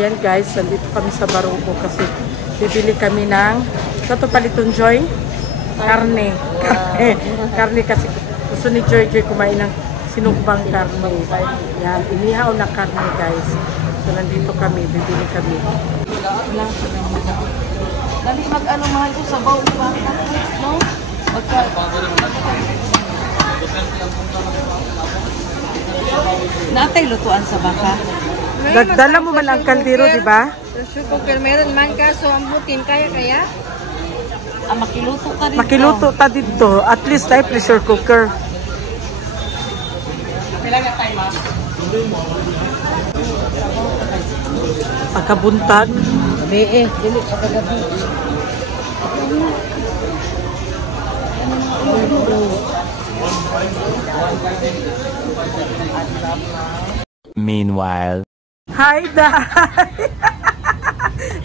ayan guys, nandito kami sa Barungco kasi bibili kami ng ito paliton Joy? Karne. Karne kasi gusto ni Joy kumain ng sinugbang karne. Yan, inihaw na karne guys. So nandito kami, bibili kami. Wala pa naman. Dali mag-ano mahal ko sa bawl pa. No? Natay lutuan sa baka. Dagdala mo man ang kaldero, di ba? Pressure cooker meron man kaso ang butin kaya? Makiluto ka dito. Makiluto ta dito. At least ay pressure cooker. Kailangan tayo ma. Pagkabuntag. Gabi dili pagkagabi. Meanwhile. Hi, Day!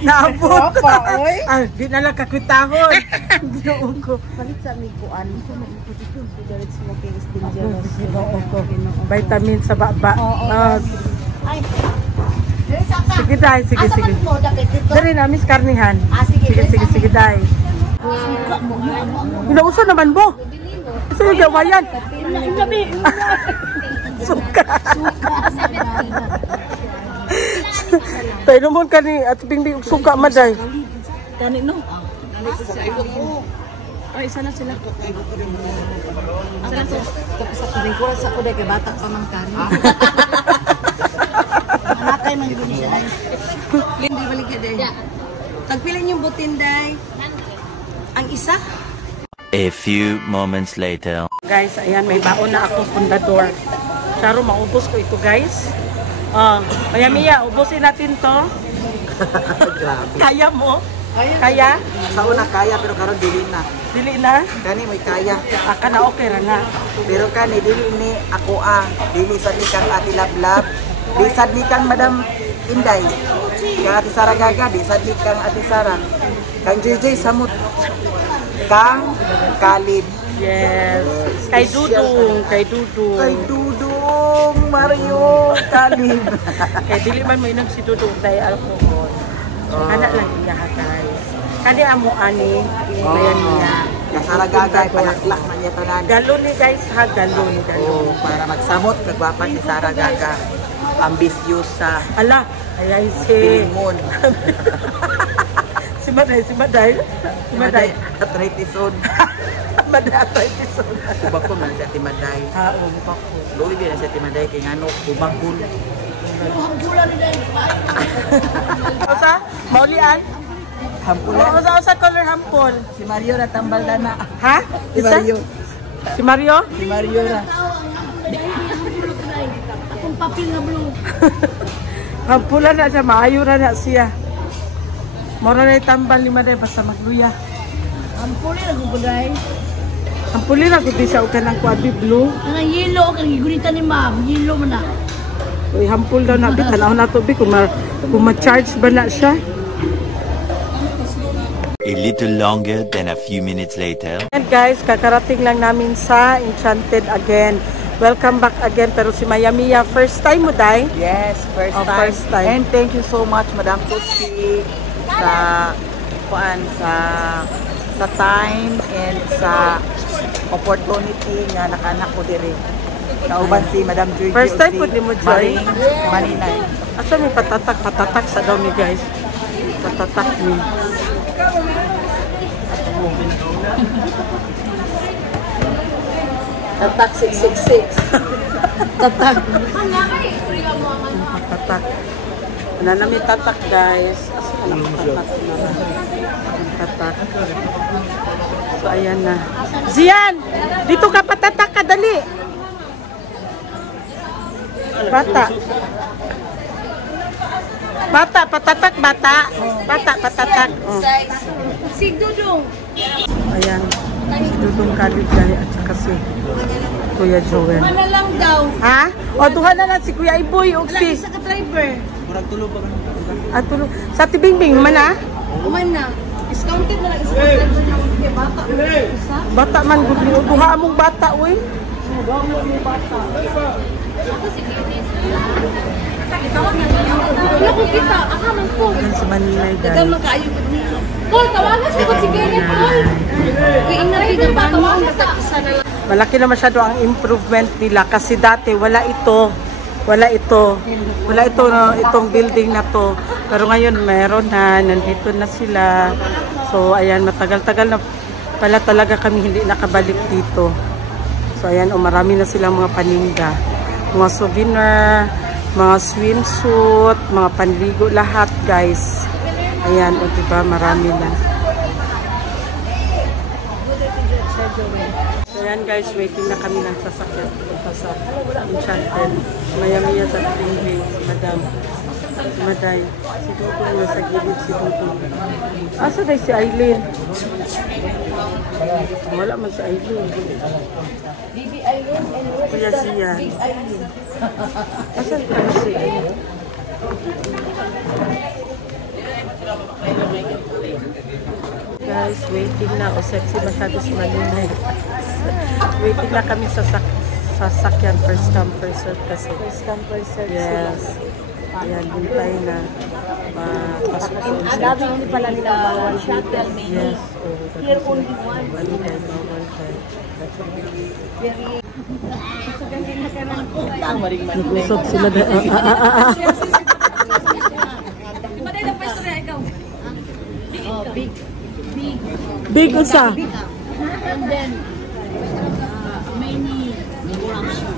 Naabot! Di na lang kakwitahon. Ginoon ko. Palit sa amiguan. Cigarette smoking is dangerous. Vitamin sa baba. Ay! Sige, Day. Sige. Dari na, Miss Karnihan. Sige, Day. Pinauso naman mo. Gusto yung gawayan. Suka. Tayo naman ka ni at Bingbi suka maday. Kani no? Ay, isa na sila. Tapos sa kurikura sa kuday kay bata pa man kani. Nakay man yun siya. Hindi balik ka day. Tagpilin yung butin day. Ang isa? A few moments later. Guys, ayan may baon na ako fundador. Charo, maubos ko ito guys. Maya, ubusin natin to. Kaya mo? Kaya? Sa una kaya pero karon dili na. Dili na? Kani may kaya. Aka na okay ra na. Pero kani dili ni ako dili sad ni kang Ati Lablab. Di sad ni kang Madam Inday. Kang Ati Sara Gaga, di sad ni kang Ati Sara. Kang JJ Samut. Kang Kalib. Yes. Kay Dudong. Kay Dudong Mario Kalib. Kay dili man mo inang si Dudong dahil alcohol. Anak lang niya guys. Kani amo ani bayan niya. Kasara Gaga palaklak man niya tanan. Galon ni guys ha, galon. Para magsamot nagwapan ni Sara Gaga. Ambisyosa. Ala, ayay si Limon. Si Maday. Arthritis-on. Maday arthritis-on. Kubakon man siya Timaday. Bakon. Luwi din na siya Timaday kay ngano kubakon. Osa? Maulian? Hampulan. Osa color hampol? Si Mario na tambal na. Ha? Si Mario. Si Mario? Si Mario na. Akong papel na blue. Hampulan na siya, maayo na siya. Mora na itambal ni Maday basta magluya. Ampuli na guguday. Hampulin na kung di siya ka ng quadri blue. Ang yellow, ang gigunitan ni ma'am. Yellow mo na. Uy, hampul daw na bit. Hanaw na to bit kung ma-charge ba na siya. A little longer than a few minutes later. And guys, kakarating lang namin sa Enchanted again. Welcome back again. Pero si Maya, first time mo, Day? Yes, first time. And thank you so much, Madam Tutsi, sa time and sa opportunity nga nakanak ko diri. Kauban si Madam Joy. First time po di mo, Joy? Maninay. Asa may patatak sa daw ni guys. Patatak ni. Tatak 666. Tatak. Tatak. Wala na may tatak guys. Asa ka lang tatak na. Tatak. So ayan na. Zian! Dito ka patatak ka, dali! Bata. Bata, patatak, bata. Bata, patatak. Oh. Si Dudong. Ayan. Si Dudong Kalib dali at saka si Kuya Joel. Mana lang daw. Ha? O, duha na lang si Kuya Iboy o si... Sa ka-driver. Murag tulo ba At tulog. Sa Tibingbing, man ha? Uman na. Discounted na lang isa ka-driver ng bata. Isa? Bata man, gudli. O, duha among bata, uy. Ako si Guinness. Yan sa Manila, guys. Dagang magkaayo ko niya. Malaki na masyado ang improvement nila kasi dati wala ito no, itong building na to, pero ngayon meron na, nandito na sila. So ayan, matagal-tagal na pala talaga kami hindi nakabalik dito. So ayan, marami na silang mga paninda, mga souvenir, mga swimsuit, mga panligo, lahat guys. Ayan, o diba, marami na. So ayan guys, waiting na kami ng sasakyan punta sa Enchanted. Maya-maya sa Greenway, si Madam. Si Maday. Si Dudu nasa gilid, si Dudu. Asa day si Aileen? Wala man si Aileen. Kuya siya. Asan ka na si Aileen? Guys, waiting na. O sexy masyado si Malinay. Waiting na kami sa sasakyan. First come, first serve kasi. First come, first serve. Yes. Ayan, hintay na. Agabi hindi pala nila bawal shuttle. Yes. Here only one. Malinay, bawal tayo. Nag-usap sila. Big usa. And then many corruption.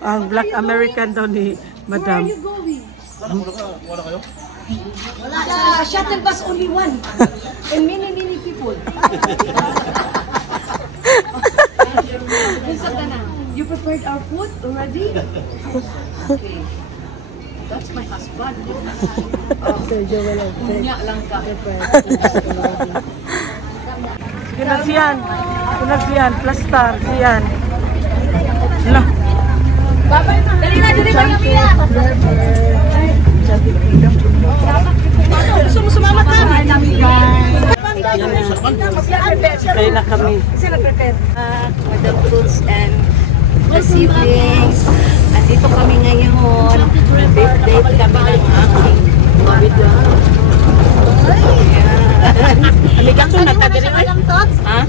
Ang Black American daw ni Madam. The shuttle bus only one. And many people. You prepared our food already? Okay. That's my husband. Kunya lang ka. Kunagsiyan. Kunagsiyan. Plastar. Siyan. Lah. Dali na, Mia. Gusto mo sumama ka? Kaya na kami. Madam Cruz and the siblings. Andito kami ngayon. Date kami ng aking kabila. Amigang ko nagkadiri. Ha?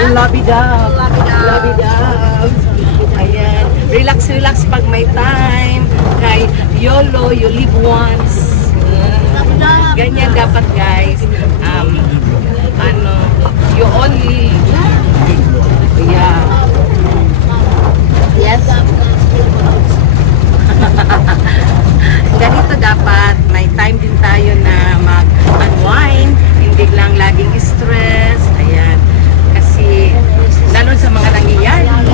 Yung lobby daw. Lobby daw. Ayan. Relax pag may time. Kay YOLO, you live once. Ganyan dapat guys. You only yeah. Yes. Ganito dapat. May time din tayo na mag-unwind. Hindi lang laging stress. Ayan. Kasi lalo sa mga nangyayari.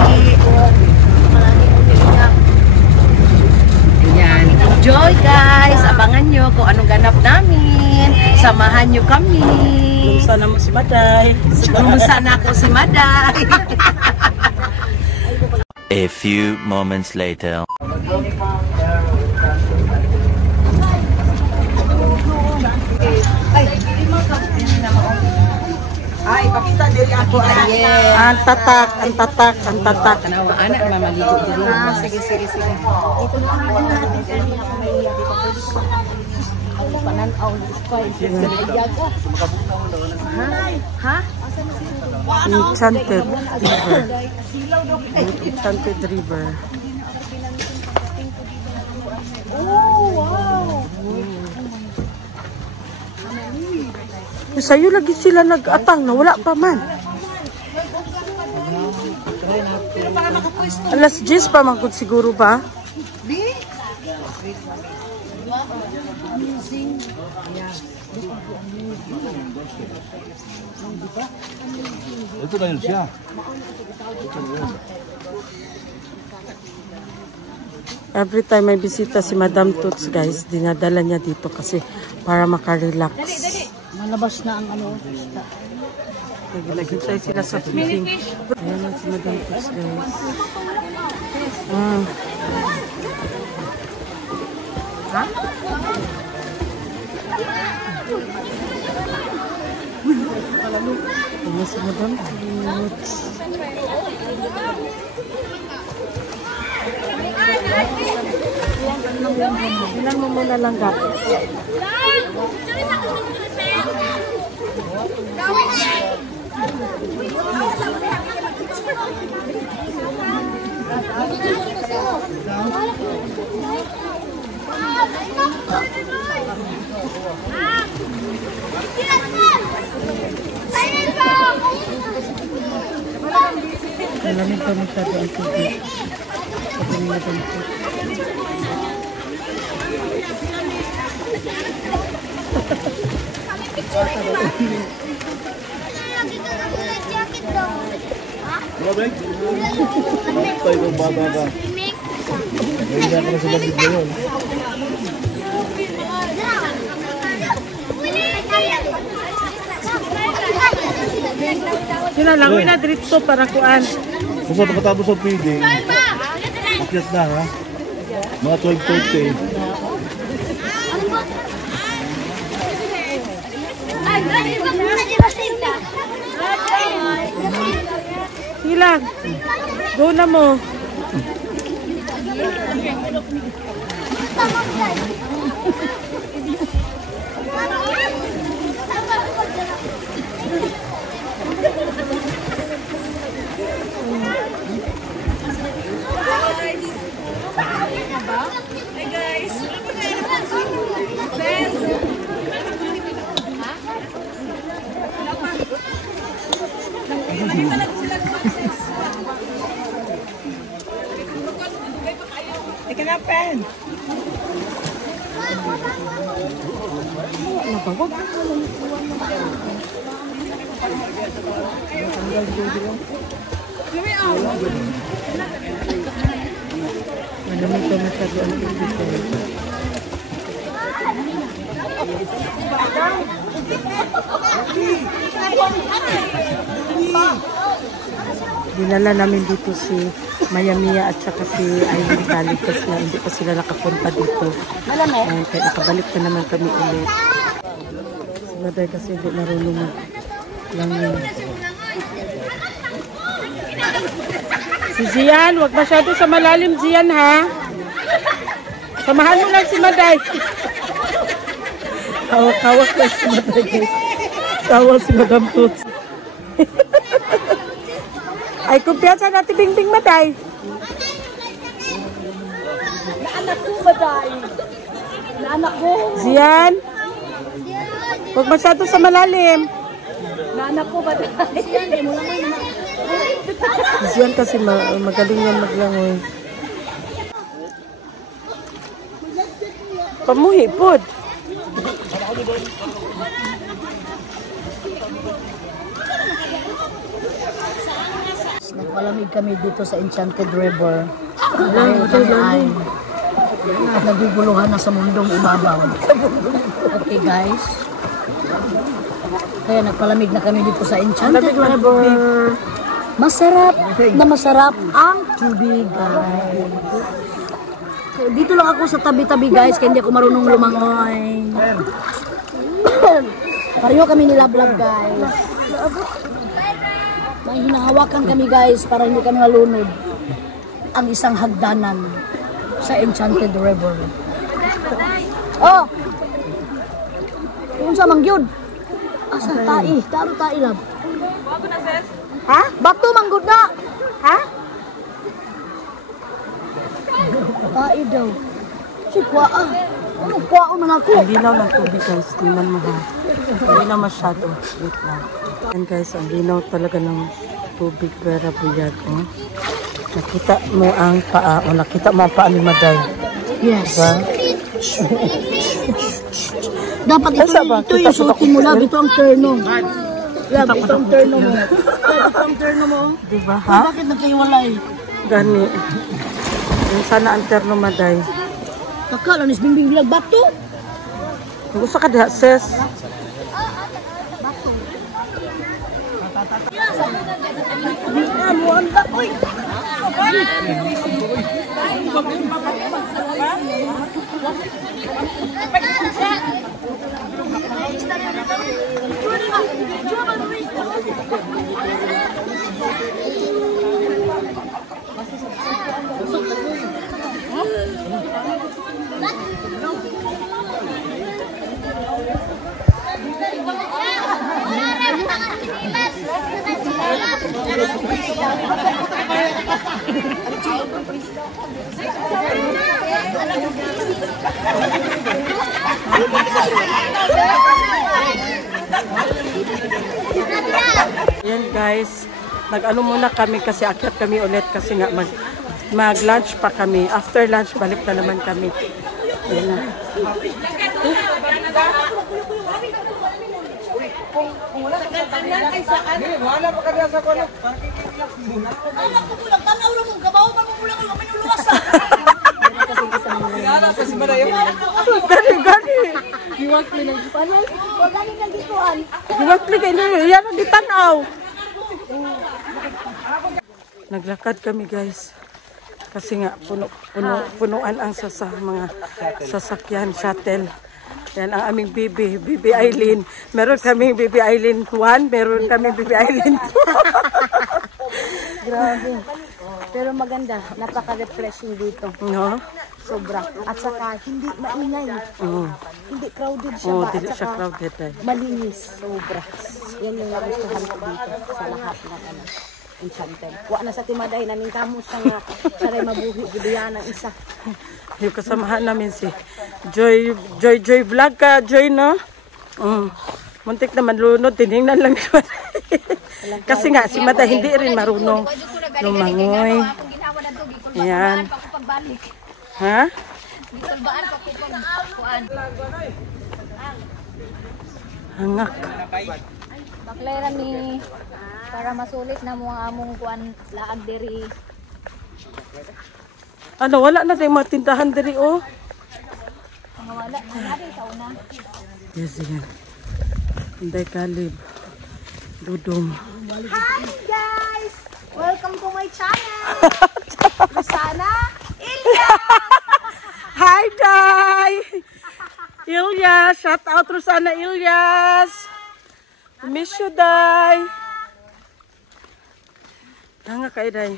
Ayan. Enjoy guys. Abangan nyo kung anong ganap namin. Samahan nyo kami. Sana mo si Maday. Sana ako si Maday. A few moments later. Ay, pakita diri ako. Ang tatak, ang tatak, ang tatak. Anak na maligo dito. Sige. Dito naman natin kanina pananaw ng spice. Ha? Enchanted River. Enchanted River. Sa'yo lagi sila nag-atang na wala pa man. Alas 10 pa man kung siguro ba? Ito na yun siya. Every time may bisita si Madam Toots guys, dinadala niya dito kasi para makarelax. Malabas na ang ano. Naghintay sila sa feeding. Ayan lang si Madam Toots guys. Ha? Ano si Madam? Ilan mo muna lang gapit. Malamig pa masyado ang tubig. Sabi ni Madam po. Grabe? Tayo kung bata ka. Hindi ka na sa bagid na yun. Sinalangoy na dito para kuan. Kung sa pagkatapos ang feeding, akyat na ha. Mga 12:30. Hilang. Go na mo. Malamig pa masyado ang tubig. Dinala namin dito si Mayamia at saka si Aileen Dalit kasi na hindi pa sila nakapunta dito. Kaya nakabalik na naman kami ulit. Si Maday kasi hindi marunong mag-langin. Si Zian, wag masyado sa malalim Zian ha. Samahan mo lang si Maday. Kawak lang si Maday guys. Kawak si Madam Toots. Ay, kumpiyansa natin Bingbing Maday. Naanak ko, Maday. Naanak ko. Zian, wag masyado sa malalim. Naanak ko, Maday. Zian kasi magaling yan maglangoy. Pamuhi pod. Nagpalamig kami dito sa Enchanted River. Dahil kami ay naguguluhan na sa mundong ibabaw. Okay guys. Kaya nagpalamig na kami dito sa Enchanted River. Masarap na masarap ang tubig guys. Dito lang ako sa tabi-tabi guys, kaya hindi ako marunong lumangoy. Pareho kami ni Lablab guys. May hinahawakan kami guys para hindi kami malunod. Ang isang hagdanan sa Enchanted River. Oh! Kung sa mangyod? Asa tai? Taro tai lab. Ha? Bato manggod na! Ha? Tai daw. Si Kwaa. Ano Kwaa man ako? Ang linaw ng tubig guys, tingnan mo ha. Hindi na masyado. Wait lang. Yan guys, ang linaw talaga ng tubig pera buyag. Oh. Nakita mo ang paa. O nakita mo ang paa ni Maday. Yes. Diba? Dapat ito yung suotin mo lab. Ito ang terno. Lab, ito ang terno mo. Lab, ito ang terno mo. Diba ha? Bakit nagkaiwalay? Gani. Yung sana ang terno Maday. Kakala, nis Bingbing bilag bato. Gusto ka diha, sis? Ano ang bakoy? Ayan guys, nag-ano muna kami kasi akyat kami ulit kasi nga mag-lunch pa kami. After lunch, balik na naman kami. Ayan na. Wala pa kanya sa kuno. Gani. Giwagli kayo na. Yan ang ditanaw. Naglakad kami guys. Kasi nga punuan ang mga sasakyan, shuttle. Yan ang aming Bibi Aileen. Meron kaming Bibi Aileen 1, meron kaming Bibi Aileen 2. Grabe. Pero maganda, napaka-refreshing dito. No? Sobra. At saka hindi maingay. Hindi crowded siya ba? Hindi At siya saka crowded. malinis. Sobra. Yan yung nagustuhan ko dito sa lahat ng Enchanted. Wa na sa timaday namin kamo sa nga saray mabuhi gibiyan ng isa. Yung kasamahan namin si Joy vlog ka, Joy, no? Muntik naman lunod, tinignan lang naman. Kasi nga, si Mada hindi rin marunong lumangoy. Ayan. Ha? Hangak. Baklera mi para masulit na mo ang among kuan laag diri. Ano, wala na tayong mga tindahan diri, oh. Mga wala nangyari sa una. Yes, yan. Inday Kalib. Dudong. Hi guys! Welcome to my channel. Rosana Ilya. Hi, Day! Ilyas! Shout out, Rosana Ilyas! Miss you, Day! Nga kayo, Day.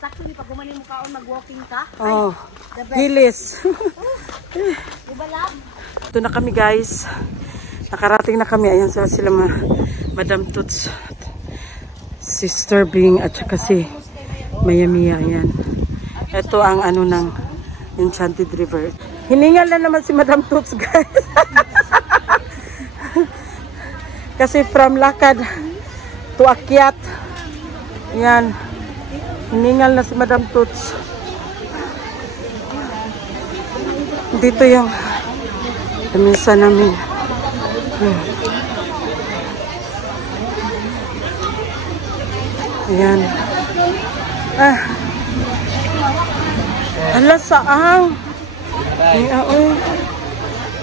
Sakto ni pag gumanin mo kaon mag-walking ka. Oh, hilis. Diba lang? Ito na kami, guys. Nakarating na kami. Ayan sila Madam Toots, Sister Bing, at saka si Mayamia. Ayan. Ito ang ano ng Enchanted River. Hiningal na naman si Madam Toots, guys. Kasi from lakad to akyat. Ayan. Hiningal na si Madam Toots. Dito yung minsan namin. Ayan. Hala, saang.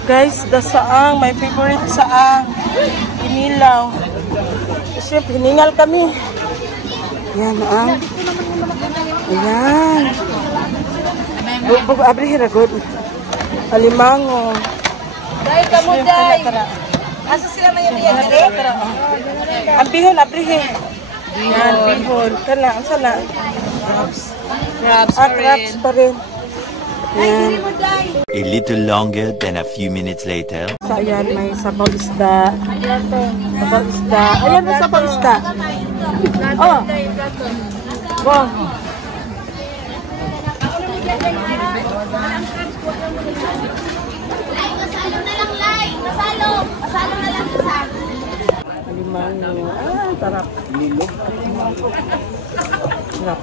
Guys, the saang. My favorite saang. Inilaw. Kasi hiningal kami. Ayan, Ayan. Abri hiragod. Alimango. Day, kamu day. Asa sila Mayamia dire? Ang bihon, abrihe. Yan, bihon. Kana, ang sana. Crabs Crabs pa rin. Yan. A little longer than a few minutes later. So, ayan, may sabaw isda. Sabaw isda. Ayan, may sabaw isda. Oh. Wow. Masalo na lang, Lai. Masalo na lang isa. Alimango. Sarap. Sarap.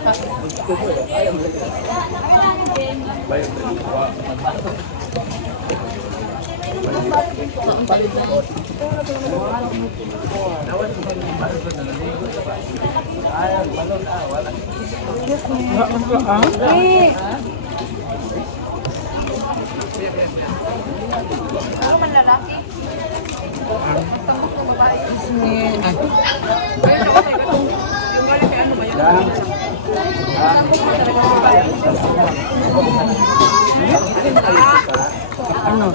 Ano?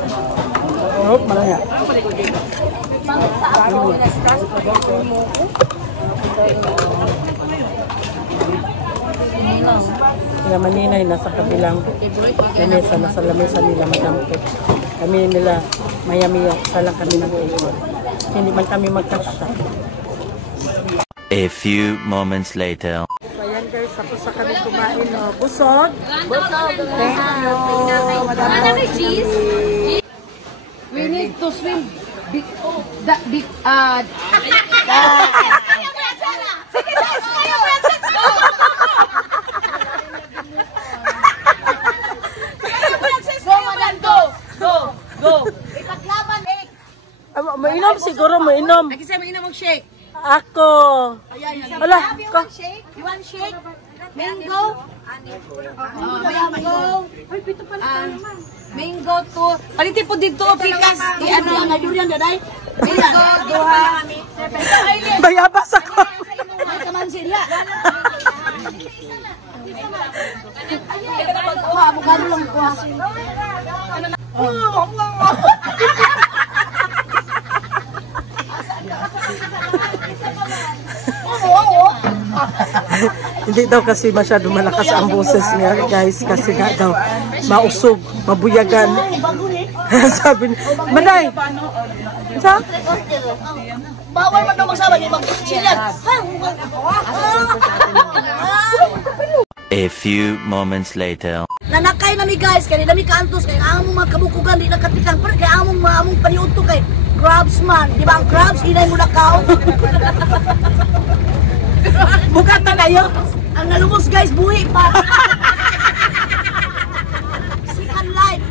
Oh, malaya. Sila Maninay nasa kabilang lamesa, nasa lamesa nila Madam Toots. Kami nila Mayamia, salang kami nag-uusap. Hindi man kami magkasya. A few moments later. So ayan guys, tapos sa kami kumain. Oh. Busog. Thank you. Madam cheese? We need to swim. Mainom siguro, mainom. Kasi mo ina mag-shake. Ako. Ala, ka. You want shake? Mango? Mango to. Palitin po dito, pikas. Ano durian daday? Mango, duha. Bayabas ako. Kaman siya. Avocado lang ko. Hindi daw kasi masyado malakas ang boses niya, guys, kasi nga daw mausog, mabuyagan. Sabi niya, Manay! Sa? Bawal man daw magsama ni mag-chillan. A few moments later. Nanakay na mi guys, kaya nami kaantos kay among mga kabukugan di nakatikang pero kay among paniudto kay crabs man, di ba ang crabs hinay mo nakaw. Bukat na kayo! Ang nalumos guys buhi pa. Second life.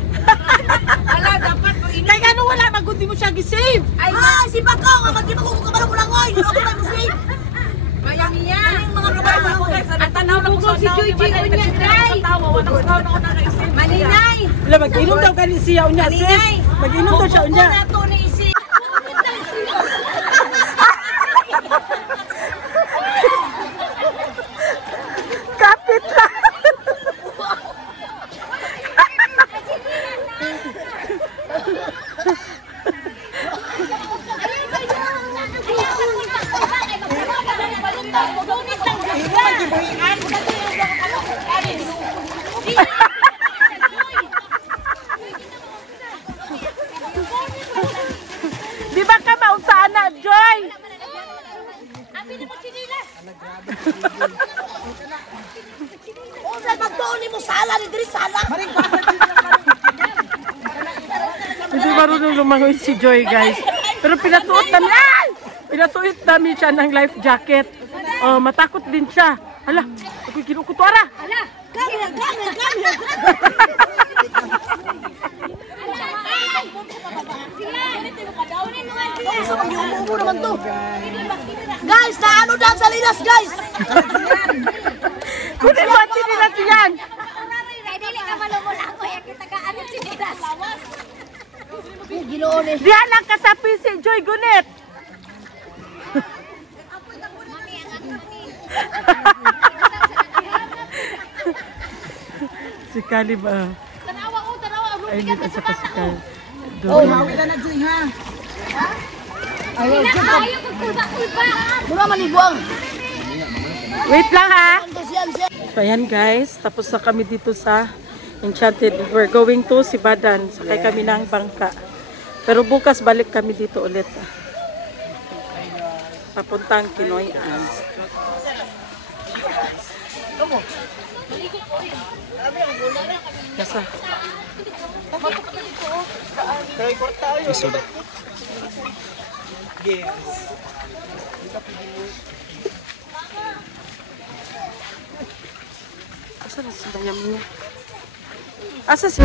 Wala, dapat mo ina. Kaya ano wala, magundi mo siya gisave! Ay, si Bakaw nga magdi ko ka mo lang oy, di ako may muslim. Mayang niya. Ang mga kabay mo guys. Ang tanaw na kung si Joy Joy unya, Day. Maninay. Wala, mag-inom daw ka ni siya unya, sis! Mag-inom daw siya unya! Kapit lang! Di ba ka maunsaan na, Joy? Unsa magtuon nimo sala ni diri sala? Hindi marunong lumangoy si Joy, guys. Pero pinatuot namin, ay! Pinatuot namin siya ng life jacket. Oh, matakot din siya. Hala, ako'y kinukutwara. Ala, kami. Umuubo naman to. Guys, naano dyan sa linas, guys? Kunin mo ang sinilas yan. Dili ka malumula ko ya kita ka ano sinilas. Ginoon eh. Diyan lang kasapi si Joy Gunit. Si Kali ba? Tanawa. Ay, hindi ka sa kasikal. Oh, hawi ka na Joy ha. Ayaw magkulba. Mura man ibuang. Wait lang ha. Siyan. So ayan guys, tapos na kami dito sa Enchanted. We're going to Sibadan. Sakay kami ng bangka. Pero bukas balik kami dito ulit. Papuntang Kinoy. Kasa. Asa na si bayam niya? Asa si